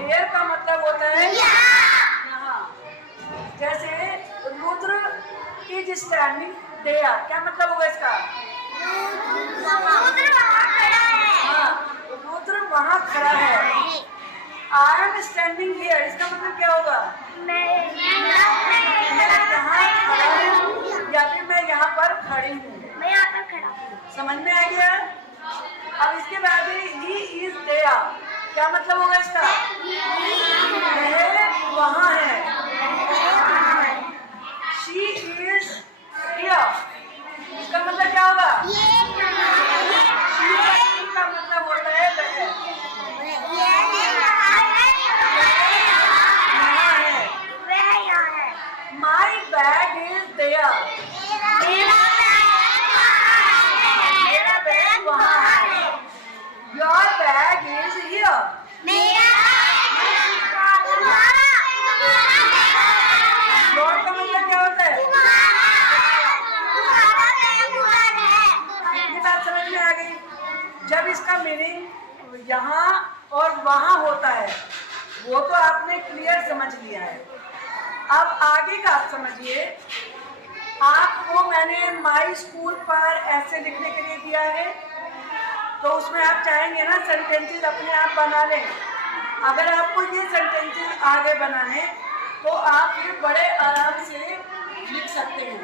Hair का मतलब होता है यहाँ। जैसे रुद्र इज स्टैंडिंग देयर, क्या मतलब होगा इसका? हाँ, रुद्र वहाँ खड़ा है। आई एम स्टैंडिंग हियर, इसका मतलब क्या होगा? मैं यहाँ खड़ा हूँ, या फिर मैं यहाँ पर खड़ी हूँ। मैं यहाँ पर खड़ा हूँ। समझ में आ गया? अब इसके बाद ही इज देयर, क्या मतलब होगा इसका? वह वहाँ है। शी इज हियर, इसका मतलब क्या होगा? का मतलब होता है वह। माई बैग इज देयर, मेरा बैग वहाँ है। Your bag is here, your का मतलब क्या होता है? ये बात समझ में आ गई? जब इसका मीनिंग यहाँ और वहाँ होता है वो तो आपने क्लियर समझ लिया है। अब आगे का आप समझिए। आपको मैंने माई स्कूल पर ऐसे लिखने के लिए दिया है, तो उसमें आप चाहेंगे ना सेंटेंसेस अपने आप बना लें। अगर आपको ये सेंटेंसेस आगे बनाने तो आप फिर बड़े आराम से लिख सकते हैं।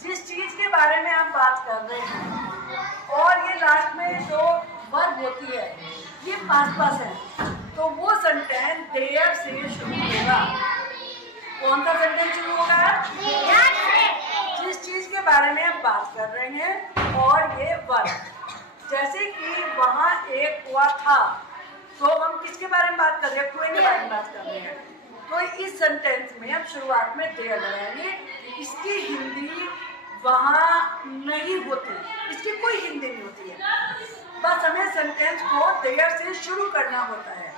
जिस चीज़ के बारे में आप बात कर रहे हैं और ये लास्ट में जो वर्ब होती है ये पास है, तो वो सेंटेंस देयर से शुरू होगा। कौन सा सेंटेंस शुरू होगा? जिस चीज के बारे में आप बात कर रहे हैं और ये वर्ब। जैसे कि वहाँ एक कुआं था, तो हम किसके बारे में बात कर रहे हैं? कुएं के बारे में बात कर रहे हैं। तो इस सेंटेंस में हम शुरुआत में देयर लगाएंगे। इसकी हिंदी वहाँ नहीं होती, इसकी कोई हिंदी नहीं होती है, बस हमें सेंटेंस को देयर से शुरू करना होता है।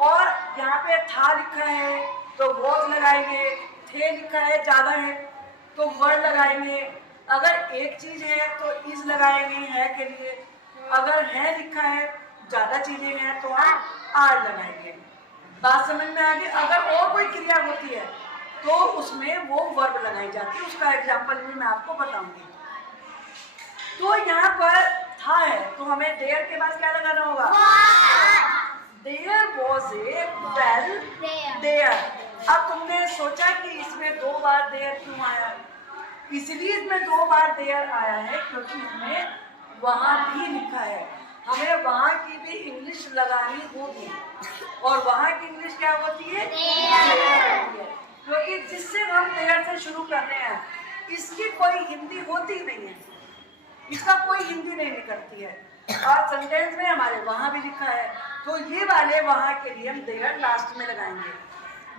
और यहाँ पे था लिखा है तो वॉज लगाएंगे, थे लिखा है ज़्यादा है तो वर्ड लगाएंगे, अगर एक चीज़ है तो इज लगाएंगे है के लिए, अगर है लिखा है ज़्यादा चीज़ें हैं तो आप आर लगाएंगे। बात समझ में आ गई? अगर और कोई क्रिया होती है तो उसमें वो वर्ब लगाई जाती है, उसका एग्जाम्पल भी मैं आपको बताऊंगी। तो यहाँ पर था है तो हमें देयर के बाद क्या लगाना होगा? There was a well there. अब तुमने सोचा कि इसमें दो बार देयर क्यों आया? इसलिए इसमें दो बार देयर आया है क्योंकि इसमें वहाँ भी लिखा है। हमें वहाँ की भी इंग्लिश लगानी होगी और वहाँ की इंग्लिश क्या होती है? क्योंकि जिससे हम देयर से शुरू कर रहे हैं इसकी कोई हिंदी होती नहीं है, इसका कोई हिंदी नहीं निकलती है और सेंटेंस में हमारे वहाँ भी लिखा है, तो ये वाले वहाँ के लिए हम देयर लास्ट में लगाएंगे।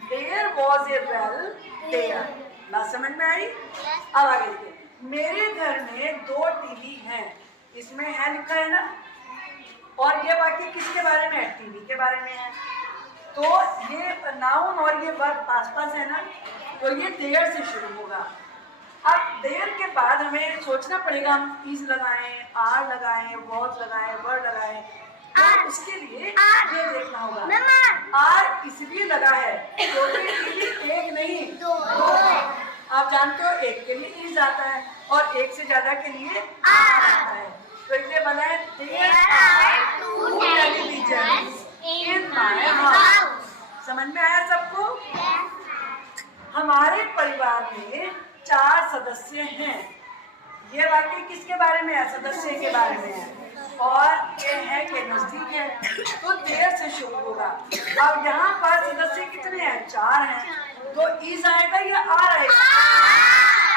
There was a well there. बात समझ में आई? अब आगे देखिए। मेरे घर में 2 टीवी हैं, इसमें है लिखा है ना, और ये वाक्य किसके बारे में है? टीवी के बारे में है। तो ये नाउन और ये वर्ब पास है ना, तो ये देयर से शुरू होगा। अब देयर के बाद हमें सोचना पड़ेगा हम इज लगाएं, आर लगाएं, वॉज लगाएं, वर्ड लगाएं। तो उसके लिए ये देखना होगा। आर इसलिए लगा है क्योंकि टीवी एक नहीं दो है। आप जानते हो एक के लिए इज आता है और एक से ज्यादा के लिए आर आता है, तो इसलिए बना है there are 2 televisions in my house. समझ में आया सबको? हमारे परिवार में 4 सदस्य हैं। ये वाक्य किसके बारे में है? सदस्य के बारे में है और ये है के नजदीक है, तो देयर से शुरू होगा। अब यहाँ पर सदस्य कितने हैं? 4 हैं, तो इज आएगा या आर आएगा?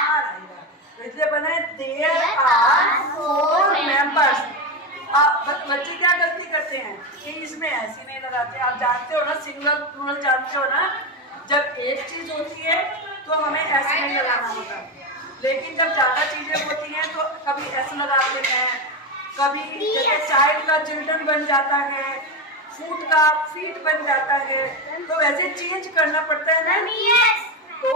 आर आएगा, तो इसलिए बना है देयर आर 4 मेंबर्स। आप बच्चे क्या गलती करते हैं कि इसमें ऐसे नहीं लगाते। आप जानते हो ना, सिंगल प्लूरल जानते हो ना, जब एक चीज होती है तो हमें ऐसे नहीं लगाना होता, लेकिन जब ज्यादा चीजें होती हैं तो कभी ऐसे लगा देते हैं, कभी जैसे चाइल्ड का चिल्ड्रन बन जाता है, फूट का फीट बन जाता है, तो वैसे चेंज करना पड़ता है ना। तो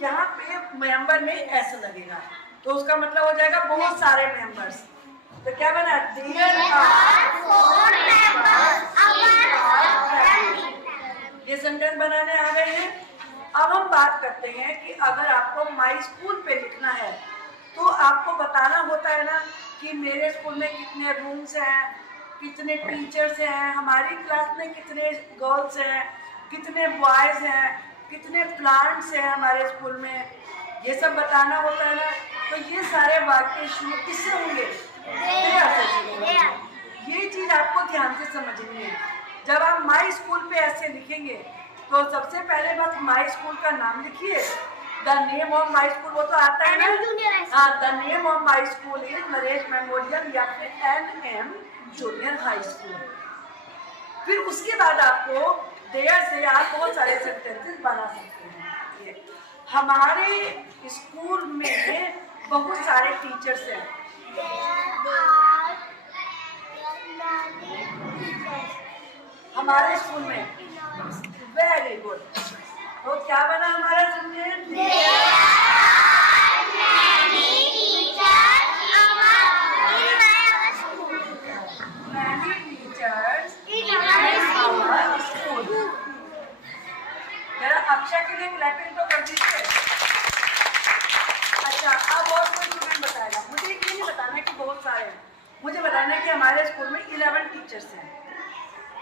यहाँ पे मेंबर में ऐसे लगेगा, तो उसका मतलब हो जाएगा बहुत सारे मेंबर्स। तो क्या बना? There are 4 members in our family. बात करते हैं कि अगर आपको माई स्कूल पे लिखना है तो आपको बताना होता है ना कि मेरे स्कूल में कितने रूम्स हैं, कितने टीचर्स हैं, हमारी क्लास में कितने गर्ल्स हैं, कितने बॉयज़ हैं, कितने प्लांट्स हैं हमारे स्कूल में, ये सब बताना होता है ना। तो ये सारे वाक्य शुरू किससे होंगे? ये चीज़ आपको ध्यान से समझनी है। जब आप माई स्कूल पे ऐसे लिखेंगे तो सबसे पहले बात माई स्कूल का नाम लिखिए। The name of my school वो तो आता है ना, हाँ, the name of my school is Naresh memorial या फिर NM जूनियर हाई स्कूल। फिर उसके बाद आपको देयर से आप बहुत सारे सेंटेंसेस बना सकते हैं। हमारे स्कूल में बहुत सारे टीचर्स हैं। हमारे स्कूल में वेरी गुड। तो क्या बना हमारा sentence? Many teachers in our school. जरा अक्षय के लिए क्लैपिंग तो कर दीजिए। अच्छा, अब और कोई स्टूडेंट बताएगा। मुझे ये नहीं बताना कि बहुत सारे हैं, मुझे बताना है कि हमारे स्कूल में 11 टीचर्स हैं।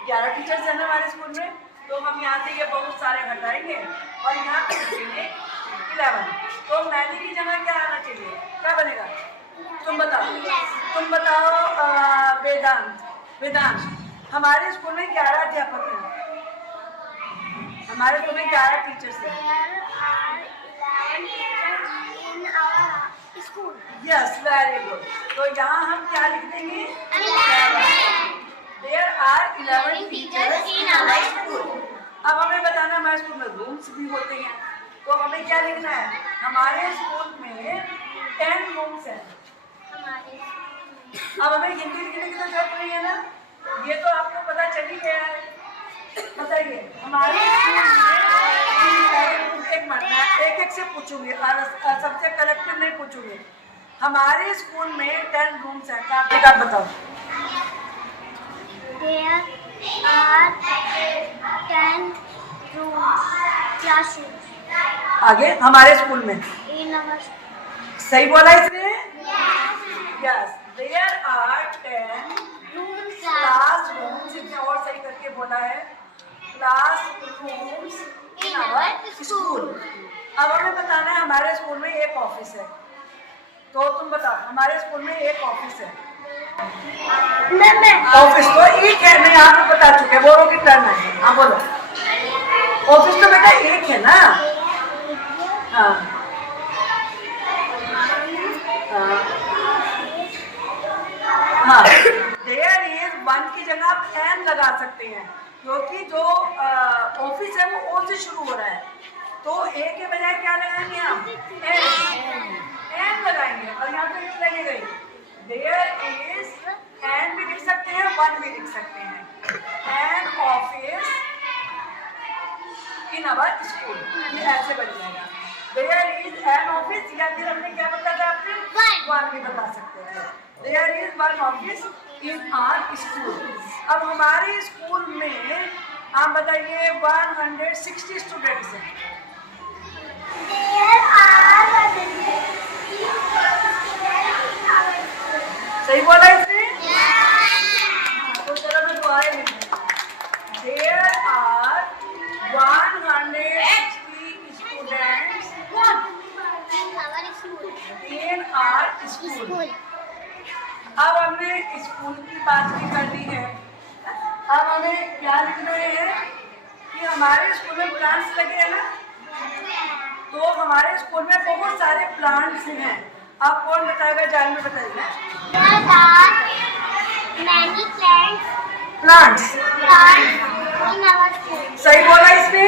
11 टीचर्स हैं ना हमारे स्कूल में, तो हम यहाँ से ये बहुत सारे हटाएंगे और यहाँ पे लिखेंगे 11। तो मैंने की जगह क्या आना चाहिए? क्या बनेगा? तुम बताओ वेदांत। हमारे स्कूल में 11 अध्यापक हैं, हमारे स्कूल में 11 टीचर्स हैं। Yes, very good. तो यहाँ हम क्या लिख देंगे? There are 11 teachers in our school. अब हमें बताना हमारे स्कूल में रूम्स भी होते हैं, तो हमें क्या लिखना है? हमारे स्कूल में 10 रूम्स हैं। अब हमें हिंदी लिखने की तो जरूरत नहीं है ना, ये तो आपको पता चल ही गया है। बताइए हमारे स्कूल में एक मिनट एक से पूछूंगी और सबसे कलेक्टिव नहीं पूछूंगी। हमारे स्कूल में 10 रूम्स हैं, क्या बताओ? There are 10 rooms, classrooms. आगे हमारे स्कूल में In our school. सही बोला इसने? Yes. There are 10 Rooms. classrooms. इसने और सही करके बोला है classrooms in our school. अब हमें बताना है हमारे स्कूल में एक ऑफिस है, तो तुम बताओ हमारे स्कूल में एक ऑफिस है। ऑफिस तो एक है, मैं आपको बता चुके, वो की टर्न है। हाँ बोलो, ऑफिस तो बेटा एक है ना। हाँ हाँ, देयर इज 1 की जगह आप एन लगा सकते हैं, क्योंकि जो ऑफिस है वो ओ से शुरू हो रहा है, तो ए के बजाय क्या लगाएंगे हम? एन लगाएंगे और यहाँ पे लगेगा देयर इज, एन भी लिख सकते हैं, 1 भी लिख सकते हैं। An office in our school, ये ऐसे बन जाएगा। देयर इज एन ऑफिस, या फिर हमने क्या बताया था आपने? 1 भी बता सकते हैं। There is 1 office in our school. अब हमारे स्कूल में आप बताइए 160 स्टूडेंट्स हैं। सही बोला इसने? तो चलो मैं दोबारा लिख दूँ। There are 160 students in our school. अब हमने स्कूल की बात भी कर ली है। अब हमें क्या लिखना है कि हमारे स्कूल में प्लांट्स लगे हैं ना, तो हमारे स्कूल में बहुत सारे प्लांट्स हैं। आप कौन बताएगा? जानवी बताइए। प्लांट्स सही बोला इसने?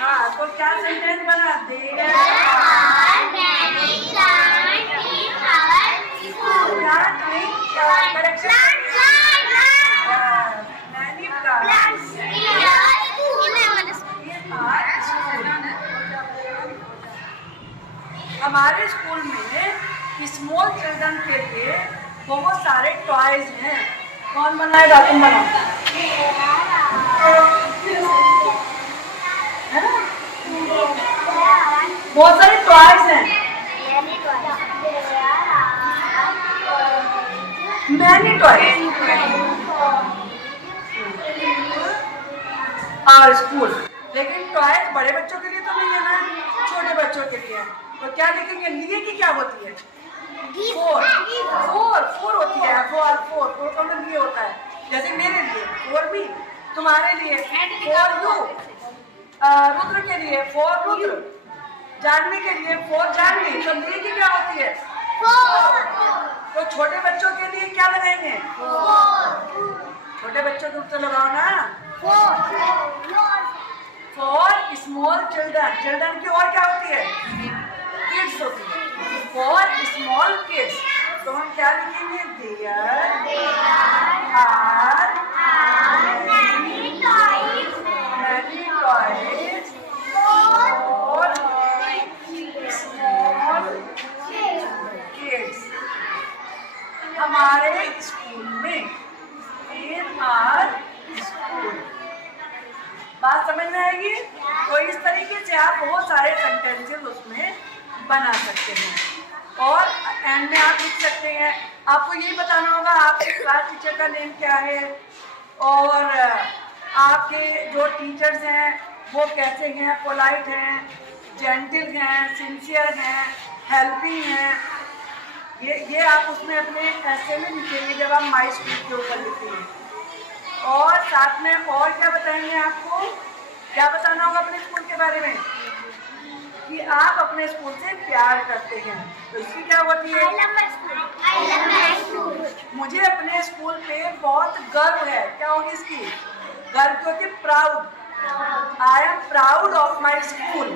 हाँ, तो क्या सेंटेंस बना? हमारे स्कूल में स्मॉल चिल्ड्रन के लिए बहुत सारे टॉयज हैं। कौन बनाएगा? तुम बनाओ। है ना? बहुत सारे टॉयज हैं, मैनी टॉयज। और स्कूल, लेकिन टॉयज बड़े बच्चों के लिए तो नहीं है ना, छोटे बच्चों के लिए है। तो क्या लिखेंगे? लिए की क्या होती है? फोर, फोर, फोर होती है। फोर, फोर, फोर का मतलब लिए होता है। जैसे मेरे लिए फोर भी, तुम्हारे लिए फोर यू, रुद्र के लिए फोर रुद्र, जानवी के लिए फोर जानवी। तो लिए की क्या होती है? तो छोटे बच्चों के लिए क्या लगाएंगे? छोटे बच्चों के उत्तर लगाओ ना। फॉर स्मॉल चिल्ड्रन, चिल्ड्रन की और क्या होती है? किड्स होती है। फॉर स्मॉल किड्स, तो हम क्या लिखेंगे? There are many toys for small kids. हमारे स्कूल में इन आर स्कूल। बात समझ में आएगी? तो इस तरीके से आप बहुत सारे सेंटेंसेस उसमें बना सकते हैं और एंड में आप लिख सकते हैं। आपको यही बताना होगा आपके क्लास टीचर का नेम क्या है और आपके जो टीचर्स हैं वो कैसे हैं, पोलाइट हैं, जेंटल हैं, सिंसियर हैं, हेल्पिंग हैं। ये आप उसमें अपने ऐसे में लिखेंगे जब आप माई स्कूल के ऊपर लिखेंगे। और साथ में और क्या बताएंगे? आपको क्या बताना होगा अपने स्कूल के बारे में? कि आप अपने स्कूल से प्यार करते हैं। तो इसकी क्या होती है? मुझे अपने स्कूल पे बहुत गर्व है। क्या होगी इसकी? गर्व क्योंकि proud, I am proud of my school.